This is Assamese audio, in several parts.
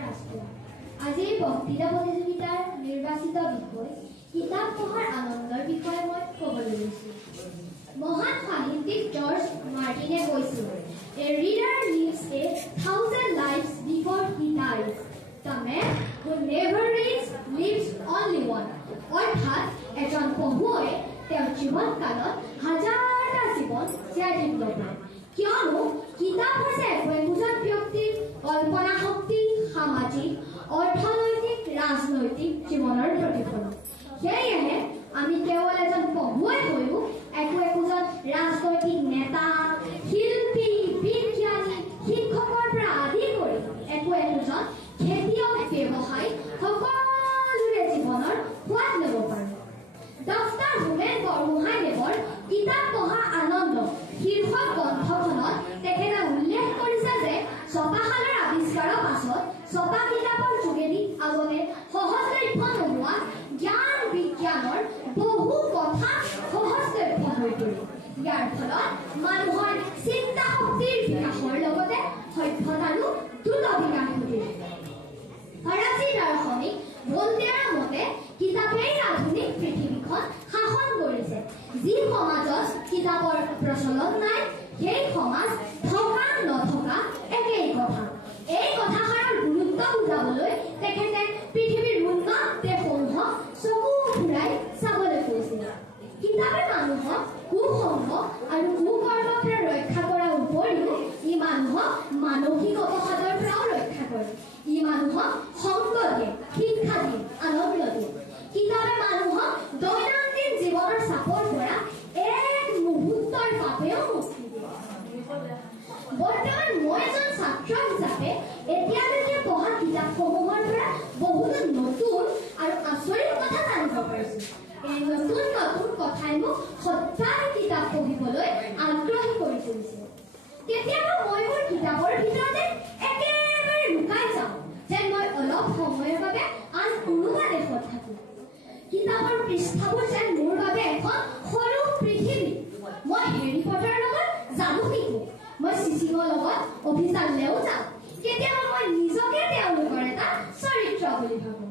ৰাষ্ট্ৰ। আজি বক্তৃতা প্ৰতিযোগিতাৰ নিৰ্বাচিত বিষয় কিতাপ পঢ়াৰ আনন্দৰ বিষয়ে মই ক'বলৈ লৈছোঁ। মহান সাহিত্যিক জৰ্জ মাৰ্টিনে কৈছিল, "A reader lives 1,000 lives before he dies. The man who never reads lives only one." অৰ্থাৎ এজন পঢ়ুৱৈয়ে তেওঁৰ জীৱন কালত হাজাৰটা জীৱন জীয়াই থাকিব পাৰে, কিয়নো কিতাপ হৈছে একোজন ব্যক্তিৰ কল্পনা শক্তি, সামাজিক, অৰ্থনৈতিক, ৰাজনৈতিক জীৱনৰ প্ৰতিফলন। সেয়েহে আমি কেৱল এজন পঢ়ুৱৈ হৈও একোজন ৰাজনৈতিক নেতা, শিল্পী, বিজ্ঞানী, শিক্ষকৰ পৰা আদি কৰি একোজন খেতিয়ক, ব্যৱসায়ী সকলোৰে জীৱনৰ সোৱাদ ল'ব পাৰোঁ। ডক্টৰ হোমেন বৰগোহাঞিদেৱৰ কিতাপ পঢ়াৰ আনন্দ শীৰ্ষক গ্ৰন্থখনত তেখেতে উল্লেখ কৰিছে যে ছপাশালৰ আৱিষ্কাৰৰ পাছত ছপা কিতাপৰ যোগেদি আগতে সহজলভ্য নোহোৱা জ্ঞান বিজ্ঞানৰ বহু কথা সহজলভ্য হৈ পৰিল। ইয়াৰ ফলত মানুহৰ চিন্তা শক্তিৰ বিকাশৰ লগতে সভ্যতাৰো দ্ৰুত বিকাশ ঘটিল। ফৰাচী দাৰ্শনিক ভল্টেয়াৰৰ মতে কিতাপেই আধুনিক পৃথিৱীখন শাসন কৰিছে। যি সমাজত কিতাপৰ প্ৰচলন নাই সেই সমাজ থকা নথকা একেই কথা। এই কথাষাৰৰ গুৰুত্ব বুজাবলৈ তেখেতে পৃথিৱীৰ উন্নত দেশসমূহক চকু ফুৰাই চাবলৈ কৈছিল। কিতাপে মানুহক কুসংগ আৰু কুকৰ্মৰ পৰা ৰক্ষা কৰাৰ উপৰিও ই মানুহক মানসিক অৱসাদৰ পৰাও ৰক্ষা কৰে। ই মানুহক সংগ দিয়ে, শিক্ষা দিয়ে, আনন্দ দিয়ে। কিতাপে মানুহক দৈনন্দিন জীৱনৰ চাপৰ পৰা এক মুহূৰ্তৰ বাবেও মুক্তি দিয়ে। বৰ্তমান মই এজন ছাত্ৰ হিচাপে এতিয়ালৈকে পঢ়া কিতাপসমূহৰ পৰা বহুতো নতুন আৰু আচৰিত কথা জানিব পাৰিছোঁ। এই নতুন নতুন কথাই মোক সদায় কিতাপ পঢ়িবলৈ আগ্ৰহী কৰি তুলিছে। কেতিয়াবা মই মোৰ কিতাপৰ ভিতৰতে একেবাৰে লুকাই যাওঁ, যেন মই অলপ সময়ৰ বাবে আন কোনোবা দেশত থাকোঁ। কিতাপৰ পৃষ্ঠাবোৰ যেন মোৰ বাবে এখন সৰু পৃথিৱী। মই হেৰি পটাৰৰ লগত যাদু শিকোঁ, মই চিচিঙৰ লগত অভিযানলৈও যাওঁ। কেতিয়াবা মই নিজকে তেওঁলোকৰ এটা চৰিত্ৰ বুলি ভাবোঁ।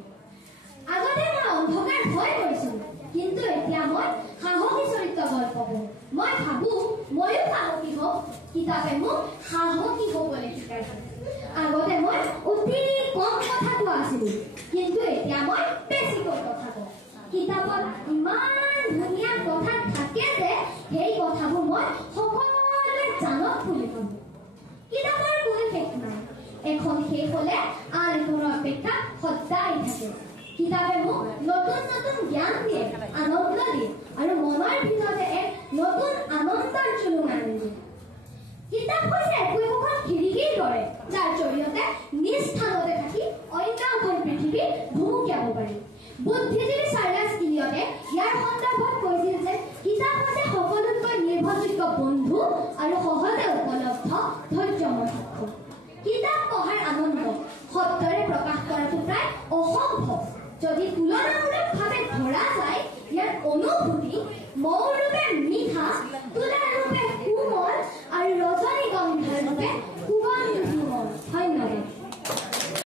আগতে মই অন্ধকাৰ ভয় কৰিছিলোঁ, কিন্তু এতিয়া মই সাহসী চৰিত্ৰ গল্প পঢ়োঁ। মই ভাবোঁ ময়ো সাহসী হওঁ। কিতাপে মোক সাহসী হ'বলৈ শিকাইছে। আগতে মই অতি কম কথা কোৱা আছিলোঁ, কিন্তু এতিয়া মই বেছিকৈ কথা কওঁ। কিতাপত ইমান ধুনীয়া কথা থাকে যে সেই কথাবোৰ মই সকলোৱে জানক বুলি ভাবোঁ। কিতাপৰ কোনো শেষ নাই। এখন শেষ হ'লে আন এখনৰ অপেক্ষা সদায় থাকে। কিতাপে মোক নতুন নতুন জ্ঞান দিয়ে, আনন্দ দিয়ে আৰু মনৰ ভিতৰতে এক নতুন আনন্দৰ জুলুম আনি দিয়ে। কিতাপ হৈছে একোখন খিৰিকীৰ দৰে, যাৰ জৰিয়তে নিজ স্থানতে থাকি অন্য এখন পৃথিৱী ভুমুকিয়াব পাৰি। বুদ্ধিজীৱী চাৰ্লাছ ইলিয়টে ইয়াৰ সন্দৰ্ভত কৈছিল যে কিতাপ হৈছে সকলোতকৈ নিৰ্ভৰযোগ্য বন্ধু আৰু সহজে উপলব্ধ ধৈৰ্যময় সাক্ষী। কিতাপ পঢ়াৰ আনন্দ শব্দৰে প্ৰকাশ কৰাটো প্ৰায় অসম্ভৱ। যদি তুলনামূলকভাৱে ধৰা যায়, ইয়াৰ অনুভূতি মৌৰূপে মিঠা, তুলাৰূপে কোমল আৰু ৰজনীগন্ধাৰ ৰূপে